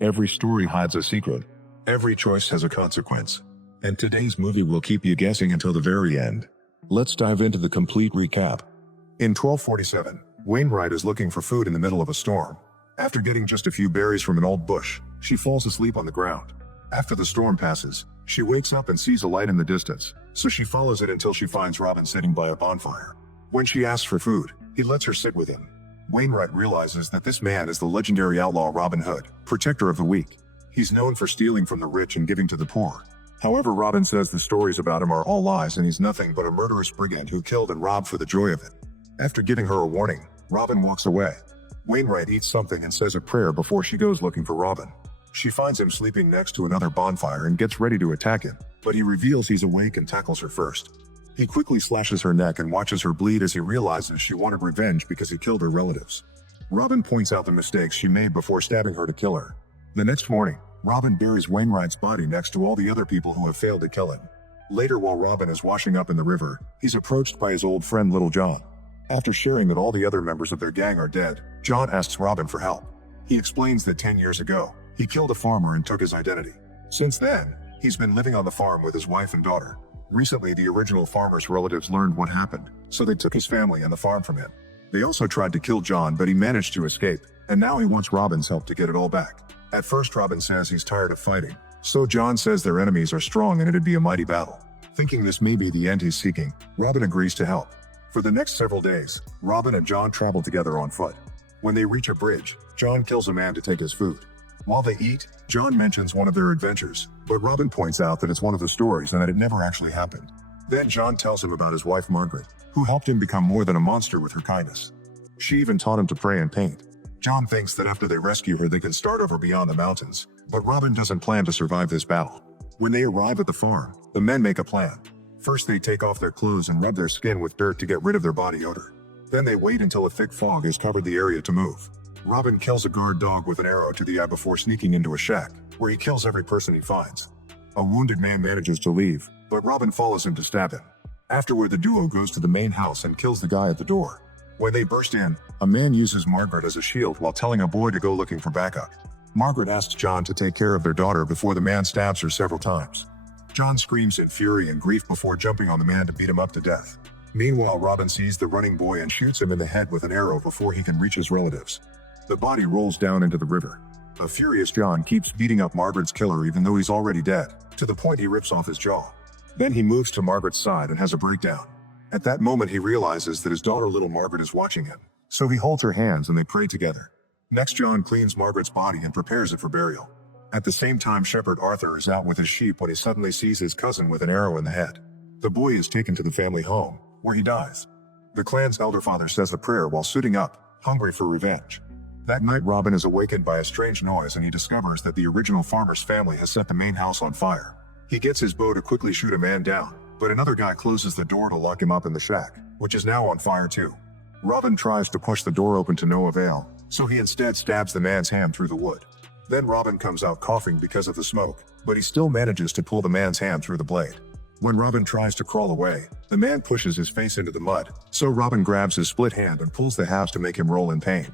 Every story hides a secret. Every choice has a consequence. And today's movie will keep you guessing until the very end. Let's dive into the complete recap. In 1247, Wainwright is looking for food in the middle of a storm. After getting just a few berries from an old bush, she falls asleep on the ground. After the storm passes, she wakes up and sees a light in the distance, so she follows it until she finds Robin sitting by a bonfire. When she asks for food, he lets her sit with him. Wainwright realizes that this man is the legendary outlaw Robin Hood, protector of the weak. He's known for stealing from the rich and giving to the poor. However, Robin says the stories about him are all lies and he's nothing but a murderous brigand who killed and robbed for the joy of it. After giving her a warning, Robin walks away. Wainwright eats something and says a prayer before she goes looking for Robin. She finds him sleeping next to another bonfire and gets ready to attack him, but he reveals he's awake and tackles her first. He quickly slashes her neck and watches her bleed as he realizes she wanted revenge because he killed her relatives. Robin points out the mistakes she made before stabbing her to kill her. The next morning, Robin buries Wainwright's body next to all the other people who have failed to kill him. Later, while Robin is washing up in the river, he's approached by his old friend Little John. After sharing that all the other members of their gang are dead, John asks Robin for help. He explains that 10 years ago, he killed a farmer and took his identity. Since then, he's been living on the farm with his wife and daughter. Recently, the original farmer's relatives learned what happened, so they took his family and the farm from him. They also tried to kill John, but he managed to escape, and now he wants Robin's help to get it all back. At first, Robin says he's tired of fighting, so John says their enemies are strong and it'd be a mighty battle. Thinking this may be the end he's seeking, Robin agrees to help. For the next several days, Robin and John travel together on foot. When they reach a bridge, John kills a man to take his food. While they eat, John mentions one of their adventures, but Robin points out that it's one of the stories and that it never actually happened. Then John tells him about his wife Margaret, who helped him become more than a monster with her kindness. She even taught him to pray and paint. John thinks that after they rescue her they can start over beyond the mountains, but Robin doesn't plan to survive this battle. When they arrive at the farm, the men make a plan. First they take off their clothes and rub their skin with dirt to get rid of their body odor. Then they wait until a thick fog has covered the area to move. Robin kills a guard dog with an arrow to the eye before sneaking into a shack, where he kills every person he finds. A wounded man manages to leave, but Robin follows him to stab him. Afterward, the duo goes to the main house and kills the guy at the door. When they burst in, a man uses Margaret as a shield while telling a boy to go looking for backup. Margaret asks John to take care of their daughter before the man stabs her several times. John screams in fury and grief before jumping on the man to beat him up to death. Meanwhile, Robin sees the running boy and shoots him in the head with an arrow before he can reach his relatives. The body rolls down into the river. A furious John keeps beating up Margaret's killer even though he's already dead, to the point he rips off his jaw. Then he moves to Margaret's side and has a breakdown. At that moment he realizes that his daughter little Margaret is watching him, so he holds her hands and they pray together. Next, John cleans Margaret's body and prepares it for burial. At the same time, Shepherd Arthur is out with his sheep when he suddenly sees his cousin with an arrow in the head. The boy is taken to the family home, where he dies. The clan's elder father says a prayer while suiting up, hungry for revenge. That night, Robin is awakened by a strange noise and he discovers that the original farmer's family has set the main house on fire. He gets his bow to quickly shoot a man down, but another guy closes the door to lock him up in the shack, which is now on fire too. Robin tries to push the door open to no avail, so he instead stabs the man's hand through the wood. Then Robin comes out coughing because of the smoke, but he still manages to pull the man's hand through the blade. When Robin tries to crawl away, the man pushes his face into the mud, so Robin grabs his split hand and pulls the halves to make him roll in pain.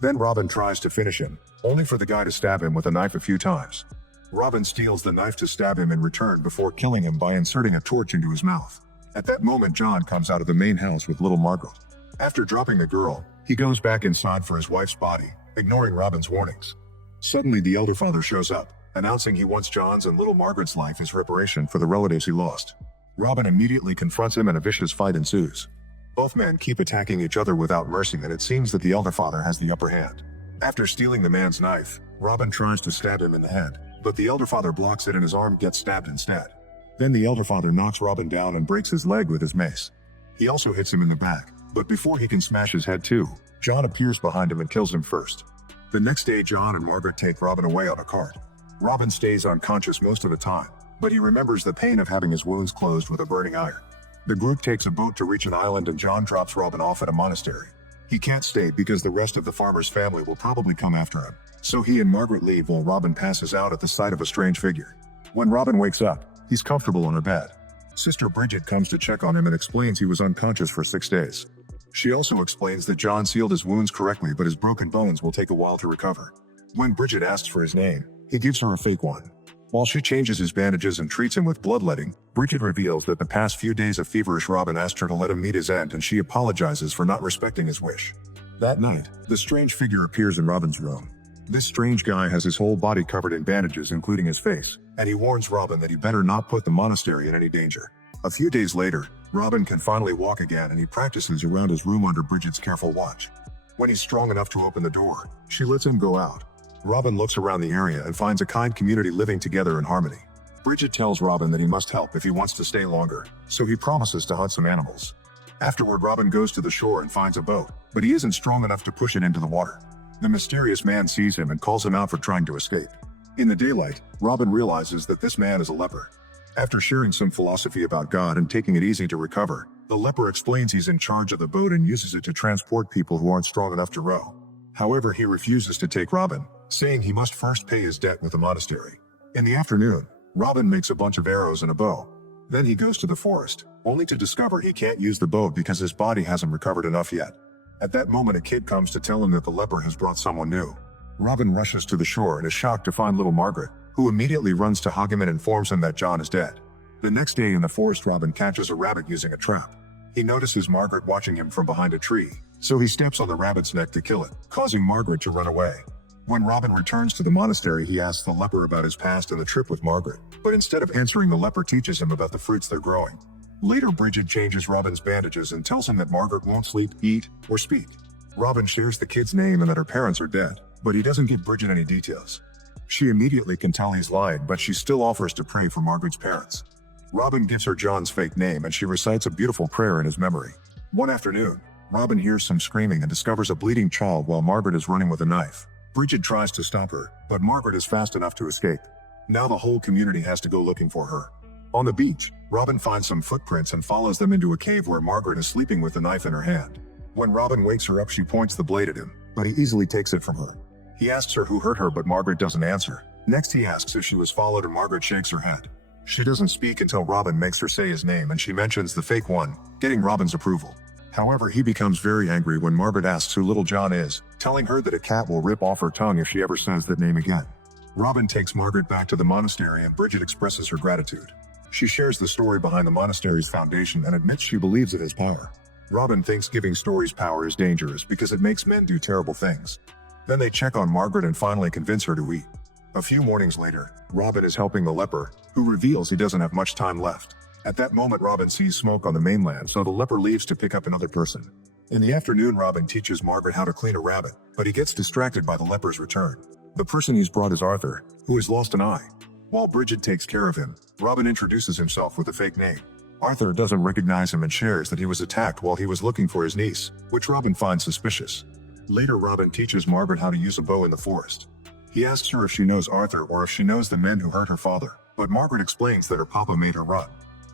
Then Robin tries to finish him, only for the guy to stab him with a knife a few times. Robin steals the knife to stab him in return before killing him by inserting a torch into his mouth. At that moment, John comes out of the main house with little Margaret. After dropping the girl, he goes back inside for his wife's body, ignoring Robin's warnings. Suddenly, the elder father shows up, announcing he wants John's and little Margaret's life as reparation for the relatives he lost. Robin immediately confronts him and a vicious fight ensues. Both men keep attacking each other without mercy, and it seems that the elder father has the upper hand. After stealing the man's knife, Robin tries to stab him in the head, but the elder father blocks it and his arm gets stabbed instead. Then the elder father knocks Robin down and breaks his leg with his mace. He also hits him in the back, but before he can smash his head too, John appears behind him and kills him first. The next day, John and Margaret take Robin away on a cart. Robin stays unconscious most of the time, but he remembers the pain of having his wounds closed with a burning iron. The group takes a boat to reach an island and John drops Robin off at a monastery. He can't stay because the rest of the farmer's family will probably come after him, so he and Margaret leave while Robin passes out at the sight of a strange figure. When Robin wakes up, he's comfortable on her bed. Sister Bridget comes to check on him and explains he was unconscious for 6 days. She also explains that John sealed his wounds correctly, but his broken bones will take a while to recover. When Bridget asks for his name, he gives her a fake one. While she changes his bandages and treats him with bloodletting, Bridget reveals that the past few days of feverish Robin asked her to let him meet his end, and she apologizes for not respecting his wish. That night, the strange figure appears in Robin's room. This strange guy has his whole body covered in bandages, including his face, and he warns Robin that he better not put the monastery in any danger. A few days later, Robin can finally walk again, and he practices around his room under Bridget's careful watch. When he's strong enough to open the door, she lets him go out. Robin looks around the area and finds a kind community living together in harmony. Bridget tells Robin that he must help if he wants to stay longer, so he promises to hunt some animals. Afterward, Robin goes to the shore and finds a boat, but he isn't strong enough to push it into the water. The mysterious man sees him and calls him out for trying to escape. In the daylight, Robin realizes that this man is a leper. After sharing some philosophy about God and taking it easy to recover, the leper explains he's in charge of the boat and uses it to transport people who aren't strong enough to row. However, he refuses to take Robin, saying he must first pay his debt with the monastery. In the afternoon, Robin makes a bunch of arrows and a bow. Then he goes to the forest, only to discover he can't use the bow because his body hasn't recovered enough yet. At that moment, a kid comes to tell him that the leper has brought someone new. Robin rushes to the shore and is shocked to find little Margaret, who immediately runs to hug him and informs him that John is dead. The next day in the forest, Robin catches a rabbit using a trap. He notices Margaret watching him from behind a tree, so he steps on the rabbit's neck to kill it, causing Margaret to run away. When Robin returns to the monastery, he asks the leper about his past and the trip with Margaret, but instead of answering, the leper teaches him about the fruits they're growing. Later, Bridget changes Robin's bandages and tells him that Margaret won't sleep, eat, or speak. Robin shares the kid's name and that her parents are dead, but he doesn't give Bridget any details. She immediately can tell he's lied, but she still offers to pray for Margaret's parents. Robin gives her John's fake name and she recites a beautiful prayer in his memory. One afternoon, Robin hears some screaming and discovers a bleeding child while Margaret is running with a knife. Bridget tries to stop her, but Margaret is fast enough to escape. Now the whole community has to go looking for her. On the beach, Robin finds some footprints and follows them into a cave where Margaret is sleeping with the knife in her hand. When Robin wakes her up, she points the blade at him, but he easily takes it from her. He asks her who hurt her, but Margaret doesn't answer. Next, he asks if she was followed, and Margaret shakes her head. She doesn't speak until Robin makes her say his name, and she mentions the fake one, getting Robin's approval. However, he becomes very angry when Margaret asks who little John is, telling her that a cat will rip off her tongue if she ever says that name again. Robin takes Margaret back to the monastery and Bridget expresses her gratitude. She shares the story behind the monastery's foundation and admits she believes it has power. Robin thinks giving stories power is dangerous because it makes men do terrible things. Then they check on Margaret and finally convince her to eat. A few mornings later, Robin is helping the leper, who reveals he doesn't have much time left. At that moment, Robin sees smoke on the mainland, so the leper leaves to pick up another person. In the afternoon, Robin teaches Margaret how to clean a rabbit, but he gets distracted by the leper's return. The person he's brought is Arthur, who has lost an eye. While Bridget takes care of him, Robin introduces himself with a fake name. Arthur doesn't recognize him and shares that he was attacked while he was looking for his niece, which Robin finds suspicious. Later, Robin teaches Margaret how to use a bow in the forest. He asks her if she knows Arthur or if she knows the men who hurt her father, but Margaret explains that her papa made her run.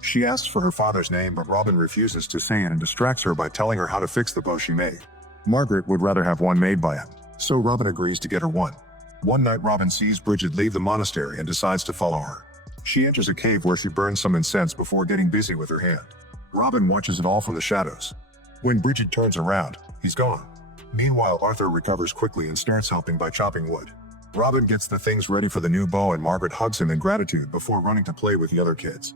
She asks for her father's name, but Robin refuses to say it and distracts her by telling her how to fix the bow she made. Margaret would rather have one made by him, so Robin agrees to get her one. One night, Robin sees Bridget leave the monastery and decides to follow her. She enters a cave where she burns some incense before getting busy with her hand. Robin watches it all from the shadows. When Bridget turns around, he's gone. Meanwhile, Arthur recovers quickly and starts helping by chopping wood. Robin gets the things ready for the new bow and Margaret hugs him in gratitude before running to play with the other kids.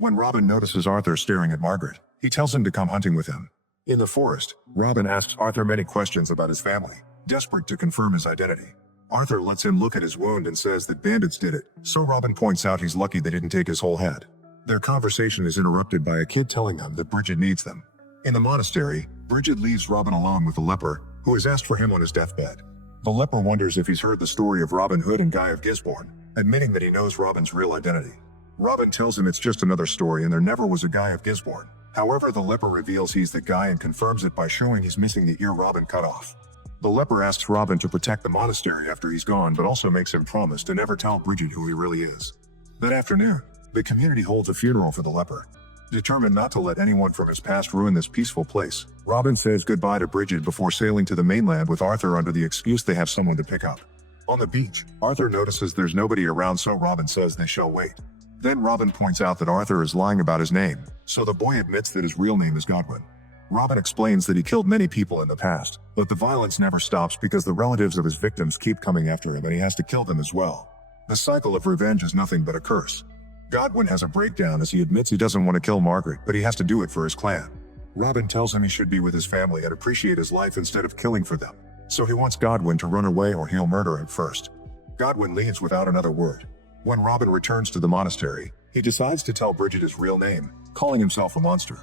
When Robin notices Arthur staring at Margaret, he tells him to come hunting with him. In the forest, Robin asks Arthur many questions about his family, desperate to confirm his identity. Arthur lets him look at his wound and says that bandits did it, so Robin points out he's lucky they didn't take his whole head. Their conversation is interrupted by a kid telling them that Bridget needs them. In the monastery, Bridget leaves Robin alone with the leper, who has asked for him on his deathbed. The leper wonders if he's heard the story of Robin Hood and Guy of Gisborne, admitting that he knows Robin's real identity. Robin tells him it's just another story and there never was a Guy of Gisborne. However, the leper reveals he's the guy and confirms it by showing he's missing the ear Robin cut off. The leper asks Robin to protect the monastery after he's gone, but also makes him promise to never tell Bridget who he really is. That afternoon, the community holds a funeral for the leper. Determined not to let anyone from his past ruin this peaceful place, Robin says goodbye to Bridget before sailing to the mainland with Arthur under the excuse they have someone to pick up. On the beach, Arthur notices there's nobody around, so Robin says they shall wait. Then Robin points out that Arthur is lying about his name, so the boy admits that his real name is Godwin. Robin explains that he killed many people in the past, but the violence never stops because the relatives of his victims keep coming after him and he has to kill them as well. The cycle of revenge is nothing but a curse. Godwin has a breakdown as he admits he doesn't want to kill Margaret, but he has to do it for his clan. Robin tells him he should be with his family and appreciate his life instead of killing for them. So he wants Godwin to run away or he'll murder him first. Godwin leaves without another word. When Robin returns to the monastery, he decides to tell Bridget his real name, calling himself a monster.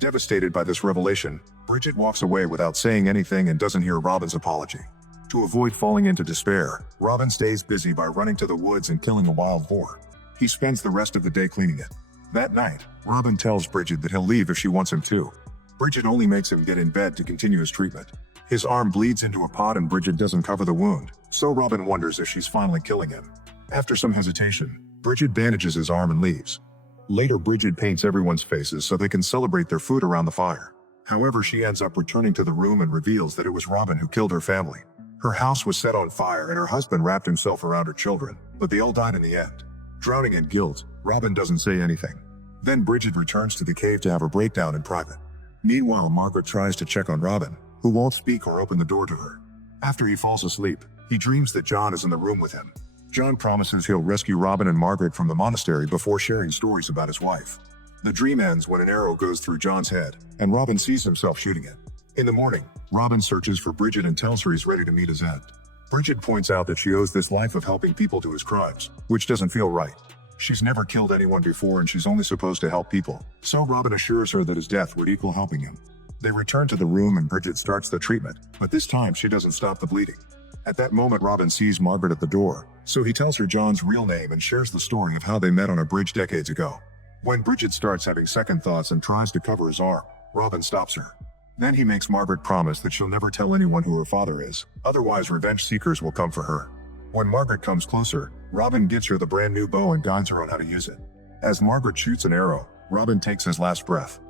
Devastated by this revelation, Bridget walks away without saying anything and doesn't hear Robin's apology. To avoid falling into despair, Robin stays busy by running to the woods and killing a wild boar. He spends the rest of the day cleaning it. That night, Robin tells Bridget that he'll leave if she wants him to. Bridget only makes him get in bed to continue his treatment. His arm bleeds into a pot and Bridget doesn't cover the wound, so Robin wonders if she's finally killing him. After some hesitation, Bridget bandages his arm and leaves. Later, Bridget paints everyone's faces so they can celebrate their food around the fire. However, she ends up returning to the room and reveals that it was Robin who killed her family. Her house was set on fire and her husband wrapped himself around her children, but they all died in the end. Drowning in guilt, Robin doesn't say anything. Then Bridget returns to the cave to have a breakdown in private. Meanwhile, Margaret tries to check on Robin, who won't speak or open the door to her. After he falls asleep, he dreams that John is in the room with him. John promises he'll rescue Robin and Margaret from the monastery before sharing stories about his wife. The dream ends when an arrow goes through John's head, and Robin sees himself shooting it. In the morning, Robin searches for Bridget and tells her he's ready to meet his end. Bridget points out that she owes this life of helping people to his crimes, which doesn't feel right. She's never killed anyone before and she's only supposed to help people, so Robin assures her that his death would equal helping him. They return to the room and Bridget starts the treatment, but this time she doesn't stop the bleeding. At that moment, Robin sees Margaret at the door, so he tells her John's real name and shares the story of how they met on a bridge decades ago. When Bridget starts having second thoughts and tries to cover his arm, Robin stops her. Then he makes Margaret promise that she'll never tell anyone who her father is, otherwise revenge seekers will come for her. When Margaret comes closer, Robin gives her the brand new bow and guides her on how to use it. As Margaret shoots an arrow, Robin takes his last breath.